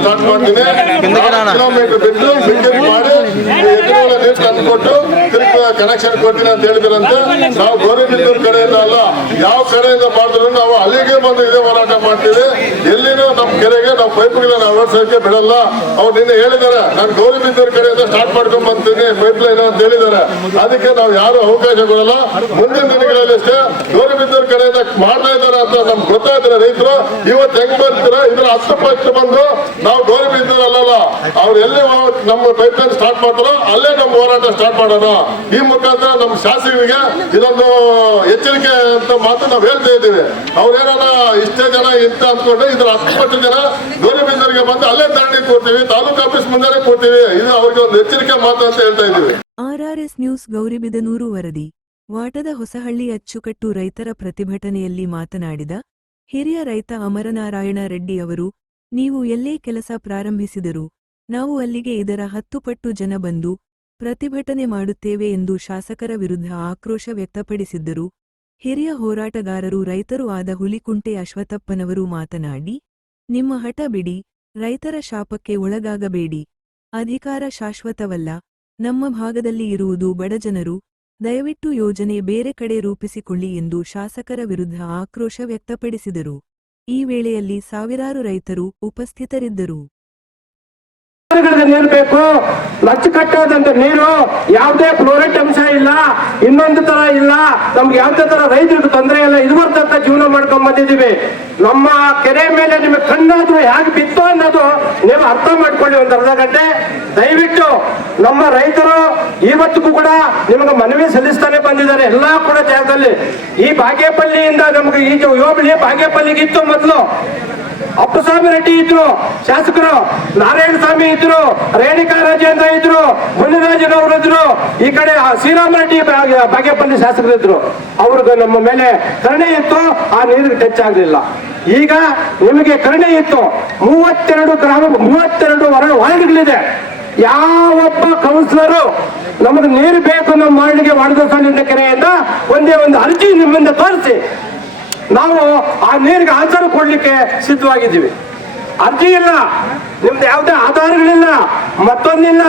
Start ಮಾಡ್ತೀನಿ. Kilometre ಬಿಟ್ಟು picket ಮಾಡಿ ಎತ್ತಿನಹೊಳೆ ನೀರು ತಂದುಕೊಟ್ಟು ತಿರುಗಿ ಕನೆಕ್ಷನ್ ಕೊಡ್ತೀನಿ ಅಂತ ಹೇಳಿದ್ರಂತೆ. ನಾವು ಗೌರಿಬಿದನೂರು ಕಡೆಯಿಂದ ಅಲ್ಲ, ಯಾವ ಕಡೆಯಿಂದ ಮಾಡಿದ್ರು ನಾವು ಅಲ್ಲಿಗೆ ಬಂದು ಇದೇ ಹೋರಾಟ ಮಾಡ್ತೀವಿ. ಎಲ್ಲಿನೂ ನಮ್ಮ ಕೆರೆಗೆ ನಾವು ಪೈಪ್ಗಳನ್ನ ಅಳವಡಿಸೋಕೆ ಬಿಡಲ್ಲ. ಅವ್ರು ನಿನ್ನೆ ಹೇಳಿದ್ದಾರೆ, ನಾನು ಗೌರಿಬಿದನೂರು ಕಡೆಯಿಂದ ಸ್ಟಾರ್ಟ್ ಮಾಡ್ಕೊಂಡ್ ಬಂತೀನಿ ಪೈಪ್ ಲೈನ್ ಅಂತ ಹೇಳಿದ್ದಾರೆ. ಅದಕ್ಕೆ ನಾವು ಯಾರು ಅವಕಾಶ ಕೊಡಲ್ಲ. ಮುಂದಿನ ದಿನಗಳಲ್ಲಿ ಅಷ್ಟೇ ಗೌರಿಬಿದನೂರು ಕಡೆಯಿಂದ ಮಾಡ್ತಾ ಇದ್ದಾರೆ ಅಂತ ನಮ್ಗೆ ಗೊತ್ತಾಯ್ತಾರೆ ರೈತರು. ಇವತ್ತು ಹೆಂಗ್ ಬರ್ತೀರ ಇದ್ರ 10% ಬಂದು ನಾವು ಗೌರಿಬಿದನೂರು ಅಲ್ಲಲ್ಲ, ಅವ್ರು ಎಲ್ಲಿ ನಮ್ಮ ಪೈಪ್ ಲೈನ್ ಸ್ಟಾರ್ಟ್ ಮಾಡ್ತಾರೋ ಅಲ್ಲೇ ನಮ್ಮ ಹೋರಾಟ ಸ್ಟಾರ್ಟ್ ಮಾಡೋಣ. ಈ ಮುಖಾಂತರ ನಮ್ಮ ಶಾಸಕರಿಗೆ ಇದೊಂದು ಎಚ್ಚರಿಕೆ ಅಂತ ಮಾತು ನಾವು ಹೇಳ್ತಾ ಇದ್ದೀವಿ. ಅವ್ರೇನ ಇಷ್ಟೇ ಜನ ಇಂತ ಅಂದ್ಕೊಂಡ್ರೆ ಇದ್ರ 10% ಜನ ಗೌರಿಬಿದನೂರಿಗೆ ಬಂದು ಅಲ್ಲೇ ಧರಣಿ ಕೊಡ್ತೀವಿ, ತಾಲೂಕು ಆಫೀಸ್ ಮುಂದೆ ಕೊಡ್ತೀವಿ. ಇದು ಅವ್ರಿಗೆ ಒಂದು ಎಚ್ಚರಿಕೆ ಮಾತು ಅಂತ ಹೇಳ್ತಾ ಇದ್ದೀವಿ. RRS ನ್ಯೂಸ್ ಗೌರಿಬಿದನೂರು ವರದಿ. ವಾಟದ ಹೊಸಹಳ್ಳಿ ಅಚ್ಚುಕಟ್ಟು ರೈತರ ಪ್ರತಿಭಟನೆಯಲ್ಲಿ ಮಾತನಾಡಿದ ಹಿರಿಯ ರೈತ ಅಮರನಾರಾಯಣ ರೆಡ್ಡಿ ಅವರು, ನೀವು ಎಲ್ಲೇ ಕೆಲಸ ಪ್ರಾರಂಭಿಸಿದರೂ ನಾವು ಅಲ್ಲಿಗೆ ಇದರ 10 ಪಟ್ಟು ಜನ ಬಂದು ಪ್ರತಿಭಟನೆ ಮಾಡುತ್ತೇವೆ ಎಂದು ಶಾಸಕರ ವಿರುದ್ಧ ಆಕ್ರೋಶ ವ್ಯಕ್ತಪಡಿಸಿದ್ದರು. ಹಿರಿಯ ಹೋರಾಟಗಾರರು ರೈತರು ಆದ ಹುಲಿಕುಂಟೆ ಅಶ್ವತ್ಥಪ್ಪನವರು ಮಾತನಾಡಿ, ನಿಮ್ಮ ಹಠ ಬಿಡಿ, ರೈತರ ಶಾಪಕ್ಕೆ ಒಳಗಾಗಬೇಡಿ. ಅಧಿಕಾರ ಶಾಶ್ವತವಲ್ಲ. ನಮ್ಮ ಭಾಗದಲ್ಲಿ ಇರುವುದು ಬಡಜನರು. ದಯವಿಟ್ಟು ಯೋಜನೆ ಬೇರೆ ಕಡೆ ರೂಪಿಸಿಕೊಳ್ಳಿ ಎಂದು ಶಾಸಕರ ವಿರುದ್ಧ ಆಕ್ರೋಶ ವ್ಯಕ್ತಪಡಿಸಿದರು. ಈ ವೇಳೆಯಲ್ಲಿ ಸಾವಿರಾರು ರೈತರು ಉಪಸ್ಥಿತರಿದ್ದರು. ನೀರು ಬೇಕು, ಅಚ್ಚುಕಟ್ಟಾದಂತ ನೀರು, ಯಾವುದೇ ಫ್ಲೋರೈಡ್ ಅಂಶ ಇಲ್ಲ, ಇನ್ನೊಂದು ತರ ಇಲ್ಲ, ನಮ್ಗೆ ಯಾವುದೇ ತರ ರೈತರಿಗೆ ತೊಂದರೆ ಇಲ್ಲ. ಇದುವರೆದಂತ ಜೀವನ ಮಾಡ್ಕೊಂಡ್ ಬಂದಿದ್ದೀವಿ. ನಮ್ಮ ಕೆರೆ ಮೇಲೆ ನಿಮಗೆ ಕಣ್ಣಾದ್ರೂ ಹೇಗೆ ಬಿತ್ತು ಅನ್ನೋದು ನೀವು ಅರ್ಥ ಮಾಡ್ಕೊಳ್ಳಿ. ಒಂದು ಅರ್ಧ ಗಂಟೆ ದಯವಿಟ್ಟು ನಮ್ಮ ರೈತರು ಇವತ್ತಿಗೂ ಕೂಡ ನಿಮಗೆ ಮನವಿ ಸಲ್ಲಿಸ್ತಾನೆ ಬಂದಿದ್ದಾರೆ. ಎಲ್ಲಾ ಕೂಡ ಜಾಗದಲ್ಲಿ ಈ ಬಾಗೇಪಲ್ಲಿಯಿಂದ ನಮ್ಗೆ ಈ ಹೋಬಳಿ ಬಾಗೇಪಲ್ಲಿಗಿತ್ತು ಮೊದಲು ಅಪ್ಪಸ್ವಾಮಿ ರೆಡ್ಡಿ ಇದ್ರು ಶಾಸಕರು, ನಾರಾಯಣ ಸ್ವಾಮಿ ಇದ್ರು, ರೇಣುಕಾ ರಾಜೇಂದ್ರ ಇದ್ರು, ಮುನಿರಾಜನವರು ಇದ್ರು, ಈ ಕಡೆ ಶ್ರೀರಾಮ ರೆಡ್ಡಿ ಬಾಗೇಪಲ್ಲಿ ಶಾಸಕರು ಇದ್ರು. ಅವ್ರಿಗೆ ನಮ್ಮ ಮೇಲೆ ಕರುಣೆ ಇತ್ತು, ಆ ನೀರಿಗೆ ಟಚ್ ಆಗಲಿಲ್ಲ. ಈಗ ನಿಮಗೆ ಕರುಣೆ ಇತ್ತು. 32 ಗ್ರಾಮ 32 ವಾರ್ಡ್ಗಳಿದೆ. ಯಾವೊಬ್ಬ ಕೌನ್ಸಿಲರು ನಮಗೆ ನೀರು ಬೇಕು ನಮ್ಮ ವಾರ್ಡ್ಗೆ ವಾಡದಸಾಲಿಂದ ಕೆರೆಯಿಂದ ಒಂದೇ ಒಂದು ಅರ್ಜಿ ನಿಮ್ಮಿಂದ ತೋರಿಸಿ ನಾವು ಆ ನೀರಿಗೆ ಆನ್ಸರ್ ಕೊಡ್ಲಿಕ್ಕೆ ಸಿದ್ಧವಾಗಿದ್ದೀವಿ. ಅರ್ಜಿ ಇಲ್ಲ, ನಿಮ್ದು ಯಾವುದೇ ಆಧಾರಗಳಿಲ್ಲ, ಮತ್ತೊಂದಿಲ್ಲ,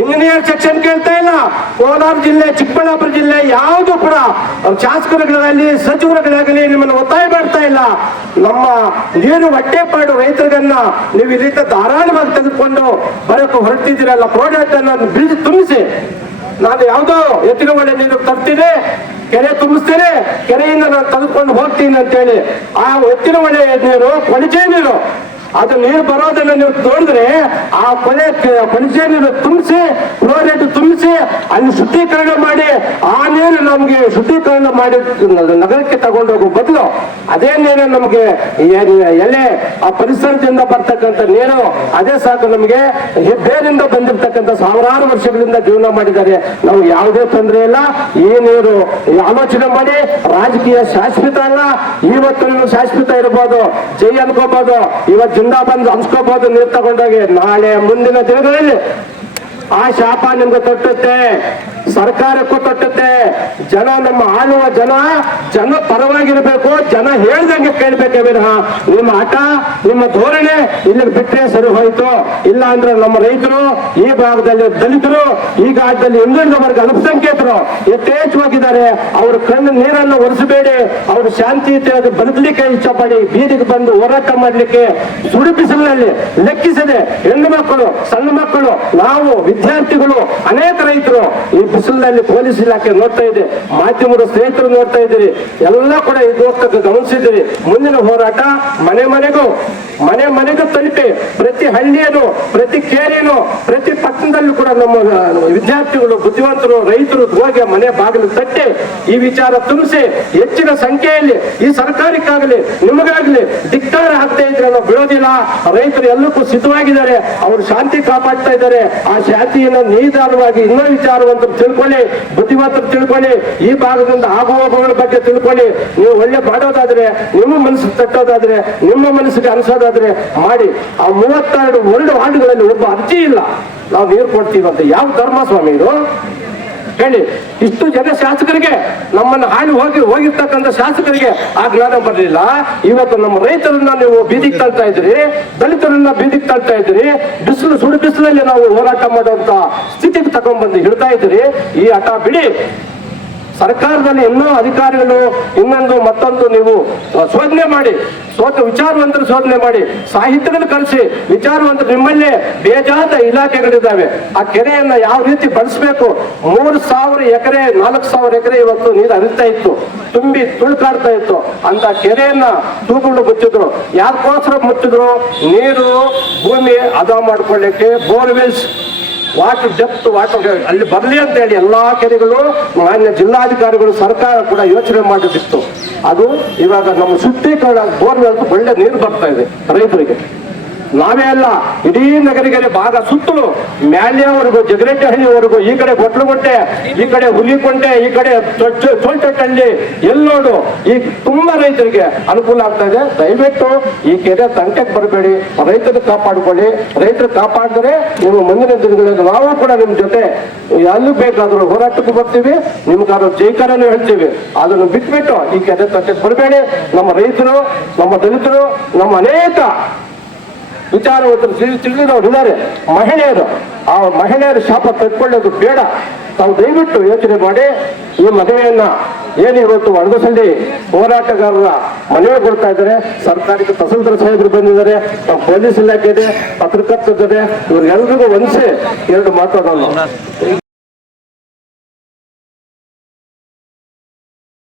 ಇಂಜಿನಿಯರ್ ಸೆಕ್ಷನ್ ಕೇಳ್ತಾ ಇಲ್ಲ. ಕೋಲಾರ ಜಿಲ್ಲೆ, ಚಿಕ್ಕಬಳ್ಳಾಪುರ ಜಿಲ್ಲೆ ಯಾವುದು ಕೂಡ ಶಾಸಕರುಗಳಾಗಲಿ ಸಚಿವರುಗಳಾಗಲಿ ನಿಮ್ಮನ್ನು ಒತ್ತಾಯ ಮಾಡ್ತಾ ಇಲ್ಲ. ನಮ್ಮ ನೀರು ಹೊಟ್ಟೆಪಾಡು ರೈತರಿಗನ್ನ ನೀವು ಇಲ್ಲಿಂದ ಧಾರಾಳವಾಗಿ ತೆಗೆದುಕೊಂಡು ಬರೋಕೆ ಹೊರಟಿದ್ದೀರಲ್ಲ, ಪ್ರಾಡಕ್ಟ್ ಅನ್ನು ಬಿಲ್ದು ತುಂಬಿಸಿ. ನಾನು ಯಾವುದೋ ಎತ್ತಿನ ಒಳ್ಳೆ ನೀರು ತರ್ತೀನಿ, ಕೆರೆ ತುಂಬಿಸ್ತೇನೆ, ಕೆರೆಯಿಂದ ನಾನು ತೆಗೆದುಕೊಂಡು ಹೋಗ್ತೀನಿ ಅಂತೇಳಿ ಆ ಎತ್ತಿನ ಒಳ್ಳೆ ನೀರು ಕೊಳಚೆ ನೀರು, ಅದು ನೀರು ಬರೋದನ್ನ ನೀವು ನೋಡಿದ್ರೆ ಆ ಕೊಳಚೆ ನೀರು ತುಂಬಿಸಿ, ಫ್ಲೋರೈಡ್ ತುಂಬಿಸಿ, ಅಲ್ಲಿ ಶುದ್ಧೀಕರಣ ಮಾಡಿ ಆ ನೀರು ನಮ್ಗೆ ಶುದ್ಧೀಕರಣ ಮಾಡಿ ನಗರಕ್ಕೆ ತಗೊಂಡೋಗೋ ಬದಲು ಅದೇ ನೀರು ನಮ್ಗೆ ಎಲೆ ಆ ಪರಿಸರದಿಂದ ಬರ್ತಕ್ಕಂಥ ನೀರು ಅದೇ ಸಾಕು. ನಮ್ಗೆ ಬೇರಿಂದ ಬಂದಿರ್ತಕ್ಕಂಥ ಸಾವಿರಾರು ವರ್ಷಗಳಿಂದ ಜೀವನ ಮಾಡಿದ್ದಾರೆ. ನಾವು ಯಾವುದೇ ತೊಂದರೆ ಇಲ್ಲ. ಈ ನೀರು ಆಲೋಚನೆ ಮಾಡಿ, ರಾಜಕೀಯ ಶಾಶ್ವತ ಅಲ್ಲ. ಇವತ್ತು ನೀವು ಶಾಶ್ವತ ಇರಬಹುದು, ಜೈ ಅನ್ಕೋಬಹುದು, ಇವತ್ತು ಜಿಂದಾ ಬಂದು ಅನ್ಸ್ಕೋಬಹುದು ನೀರು ತಗೊಂಡೋಗಿ. ನಾಳೆ ಮುಂದಿನ ದಿನಗಳಲ್ಲಿ ಆ ಶಾಪ ನಿಮ್ಗೆ ತೊಟ್ಟುತ್ತೆ, ಸರ್ಕಾರಕ್ಕೂ ತೊಟ್ಟುತ್ತೆ. ಜನ, ನಮ್ಮ ಆಳುವ ಜನ ಪರವಾಗಿರ್ಬೇಕು, ಜನ ಹೇಳ್ದಂಗೆ ಕೇಳ್ಬೇಕೇ ವಿನಃ ನಿಮ್ಮ ಹಠ, ನಿಮ್ಮ ಧೋರಣೆ ಇಲ್ಲಿ ಬಿಟ್ಟರೆ ಸರಿ ಹೋಯ್ತು. ಇಲ್ಲ ಅಂದ್ರೆ ನಮ್ಮ ರೈತರು, ಈ ಭಾಗದಲ್ಲಿ ದಲಿತರು, ಈ ಭಾಗದಲ್ಲಿ ಹಿಂದುಳಿದ ವರ್ಗ ಅಲ್ಪಸಂಖ್ಯಾತರು ಯಥೇಚ್ಛವಾಗಿದ್ದಾರೆ. ಅವ್ರ ಕಣ್ಣು ನೀರನ್ನು ಒರೆಸಬೇಡಿ. ಅವರು ಶಾಂತಿಯುತ ಬದುಕಲಿಕ್ಕೆ ಇಷ್ಟಪಡಿ ಬೀದಿಗೆ ಬಂದು ಹೋರಾಟ ಮಾಡ್ಲಿಕ್ಕೆ ಸುಡು ಬಿಸಿಲಿನಲ್ಲಿ ಲೆಕ್ಕಿಸದೆ ಹೆಣ್ಣು ಮಕ್ಕಳು, ಸಣ್ಣ ಮಕ್ಕಳು, ನಾವು ವಿದ್ಯಾರ್ಥಿಗಳು, ಅನೇಕ ರೈತರು ಈ ಬಿಸಿಲಿನಲ್ಲಿ ಪೊಲೀಸ್ ಇಲಾಖೆ ನೋಡ್ತಾ ಇದೆ, ಮಾಧ್ಯಮದ ಸ್ನೇಹಿತರು ನೋಡ್ತಾ ಇದ್ದೀರಿ, ಎಲ್ಲ ಕೂಡ ಇದಕ್ಕೆ ಗಮನಿಸಿದ್ದೀರಿ. ಮುಂದಿನ ಹೋರಾಟ ಮನೆ ಮನೆಗೂ ತಲುಪಿ ಪ್ರತಿ ಹಳ್ಳಿಯನ್ನು, ಪ್ರತಿ ಕೇರಿಯನ್ನು, ಪ್ರತಿ ಪಟ್ಟಣದಲ್ಲೂ ಕೂಡ ನಮ್ಮ ವಿದ್ಯಾರ್ಥಿಗಳು, ಬುದ್ಧಿವಂತರು, ರೈತರು ಹೋಗಿ ಮನೆ ಬಾಗಿಲು ತಟ್ಟಿ ಈ ವಿಚಾರ ತುಂಬಿಸಿ ಹೆಚ್ಚಿನ ಸಂಖ್ಯೆಯಲ್ಲಿ ಈ ಸರ್ಕಾರಕ್ಕಾಗಲಿ ನಿಮಗಾಗಲಿ ಧಿಕ್ಕಾರ ಹಾಕ್ತಾ ಇದ್ರೆ ನಾವು ಬಿಡೋದಿಲ್ಲ. ರೈತರು ಎಲ್ಲಕ್ಕೂ ಸಿದ್ಧವಾಗಿದ್ದಾರೆ, ಅವರು ಶಾಂತಿ ಕಾಪಾಡ್ತಾ ಇದ್ದಾರೆ. ಆ ಶಾಂತಿಯನ್ನು ನಿಧಾನವಾಗಿ ಇನ್ನೂ ವಿಚಾರವಂತರು ತಿಳ್ಕೊಳ್ಳಿ, ಬುದ್ಧಿವಂತರು ತಿಳ್ಕೊಳ್ಳಿ, ಈ ಭಾಗದಿಂದ ಆಗುವಗಳ ಬಗ್ಗೆ ತಿಳ್ಕೊಳ್ಳಿ. ನೀವು ಒಳ್ಳೆ ಮಾಡೋದಾದ್ರೆ, ನಿಮ್ಮ ಮನಸ್ಸು ತಟ್ಟೋದಾದ್ರೆ, ನಿಮ್ಮ ಮನಸ್ಸಿಗೆ ಅನಿಸೋದಾದ್ರೆ ಮಾಡಿ. ಆ 32 ವಾರ್ಡ್ಗಳಲ್ಲಿ ಒಬ್ಬ ಅರ್ಜಿ ಇಲ್ಲ ನಾವು ನೀರು ಕೊಡ್ತೀವಿ ಅಂತ. ಯಾವ ಧರ್ಮ ಸ್ವಾಮಿ ಇದು? ಹೇಳಿ. ಇಷ್ಟು ಜನ ಶಾಸಕರಿಗೆ, ನಮ್ಮನ್ನು ಹಾಳಿ ಹೋಗಿರ್ತಕ್ಕಂಥ ಶಾಸಕರಿಗೆ ಆ ಜ್ಞಾನ ಬರಲಿಲ್ಲ. ಇವತ್ತು ನಮ್ಮ ರೈತರನ್ನ ನೀವು ಬೀದಿಗೆ ತಳ್ತಾ ಇದ್ದೀರಿ, ದಲಿತರನ್ನ ಬೀದಿಗೆ ತಳ್ತಾ ಇದ್ದೀರಿ, ಸುಡು ಬಿಸಿಲಲ್ಲಿ ನಾವು ಹೋರಾಟ ಮಾಡುವಂತ ಸ್ಥಿತಿಗೆ ತಗೊಂಡ್ಬಂದು ಹಿಡ್ತಾ ಇದ್ದೀರಿ. ಈ ಹಠ ಬಿಡಿ. ಸರ್ಕಾರದಲ್ಲಿ ಇನ್ನೂ ಅಧಿಕಾರಿಗಳು ಇನ್ನೊಂದು ಮತ್ತೊಂದು ನೀವು ಶೋಧನೆ ಮಾಡಿ, ವಿಚಾರವಂತರು ಶೋಧನೆ ಮಾಡಿ, ಸಾಹಿತ್ಯಗಳು ಕಲಿಸಿ, ವಿಚಾರವಂತರು ನಿಮ್ಮಲ್ಲೇ ಬೇಜಾದ ಇಲಾಖೆಗಳಿದ್ದಾವೆ. ಆ ಕೆರೆಯನ್ನ ಯಾವ ರೀತಿ ಬಳಸಬೇಕು. 3,000 ಎಕರೆ 4,000 ಎಕರೆ ಇವತ್ತು ನೀರು ಹರಿತಾ ಇತ್ತು, ತುಂಬಿ ತುಳುಕಾಡ್ತಾ ಇತ್ತು. ಅಂತ ಕೆರೆಯನ್ನ ತೂಗುಗಳು ಮುಚ್ಚಿದ್ರು. ಯಾಕೋಸ್ಕರ ಮುಚ್ಚಿದ್ರು? ನೀರು ಭೂಮಿ ಹದ ಮಾಡ್ಕೊಳ್ಳಿಕ್ಕೆ ಬೋರ್ವೆಲ್ಸ್ ವಾಟರ್ ಡೆಪ್ತ್ ವಾಟರ್ ಅಲ್ಲಿ ಬರಲಿ ಅಂತ ಹೇಳಿ ಎಲ್ಲಾ ಕೆರೆಗಳು ಮಾನ್ಯ ಜಿಲ್ಲಾಧಿಕಾರಿಗಳು ಸರ್ಕಾರ ಕೂಡ ಯೋಚನೆ ಮಾಡಿದಿತ್ತು. ಅದು ಇವಾಗ ನಮ್ಮ ಶುದ್ಧೀಕರಣ ಬೋರ್ವೆಲ್ ಒಳ್ಳೆ ನೀರು ಬರ್ತಾ ಇದೆ ರೈತರಿಗೆ. ನಾವೇ ಅಲ್ಲ, ಇಡೀ ನಗರಿಗೆರೆ ಭಾಗ ಸುತ್ತಲೂ ಮ್ಯಾಲ್ಯವರೆಗೂ ಜಗರೇಟಹಳ್ಳಿವರೆಗೂ, ಈ ಕಡೆ ಗೊಟ್ಲುಗುಂಟೆ, ಈ ಕಡೆ ಹುಲಿಕೊಂಟೆ, ಈ ಕಡೆ ಚೋಲ್ಟಹಳ್ಳಿ, ಎಲ್ಲೋಡು ಈ ತುಂಬಾ ರೈತರಿಗೆ ಅನುಕೂಲ ಆಗ್ತಾ ಇದೆ. ದಯವಿಟ್ಟು ಈ ಕೆರೆ ತಂಟೆಗೆ ಬರಬೇಡಿ, ರೈತರು ಕಾಪಾಡ್ಕೊಳ್ಳಿ. ರೈತರು ಕಾಪಾಡಿದ್ರೆ ನೀವು ಮುಂದಿನ ದಿನಗಳಲ್ಲಿ ನಾವು ಕೂಡ ನಿಮ್ ಜೊತೆ ಎಲ್ಲೂ ಬೇಕಾದ್ರೂ ಹೋರಾಟಕ್ಕೂ ಬರ್ತೀವಿ, ನಿಮ್ಗಾದ್ರೂ ಜೈಕಾರನೂ ಹೇಳ್ತೀವಿ. ಅದನ್ನು ಬಿಟ್ಬಿಟ್ಟು ಈ ಕೆರೆ ತಂಟೆಗೆ ಬರಬೇಡಿ. ನಮ್ಮ ರೈತರು, ನಮ್ಮ ದಲಿತರು, ನಮ್ಮ ಅನೇಕ ವಿಚಾರವಂತರು ತಿಳಿದವರು ಇದ್ದಾರೆ, ಮಹಿಳೆಯರು, ಆ ಮಹಿಳೆಯರು ಶಾಪ ತೆಗೆದುಕೊಳ್ಳೋದು ಬೇಡ. ತಾವು ದಯವಿಟ್ಟು ಯೋಚನೆ ಮಾಡಿ ಈ ಮದುವೆಯನ್ನ ಏನು ಇವತ್ತು ಒಳಗಸಲ್ಲಿ ಹೋರಾಟಗಾರರ ಮನವಿ ಕೊಡ್ತಾ ಇದ್ದಾರೆ. ಸರ್ಕಾರಕ್ಕೆ ತಹಸೀಲ್ದಾರ್ ಸಾಹೇಬರು ಬಂದಿದ್ದಾರೆ, ನಮ್ಮ ಪೊಲೀಸ್ ಇಲಾಖೆ ಇದೆ, ಪತ್ರಕರ್ತರಿದ್ದಾರೆ, ಇವ್ರಿಗೆಲ್ರಿಗೂ ಒಂದ್ಸೆ ಎರಡು ಮಾತಾಡೋಣ.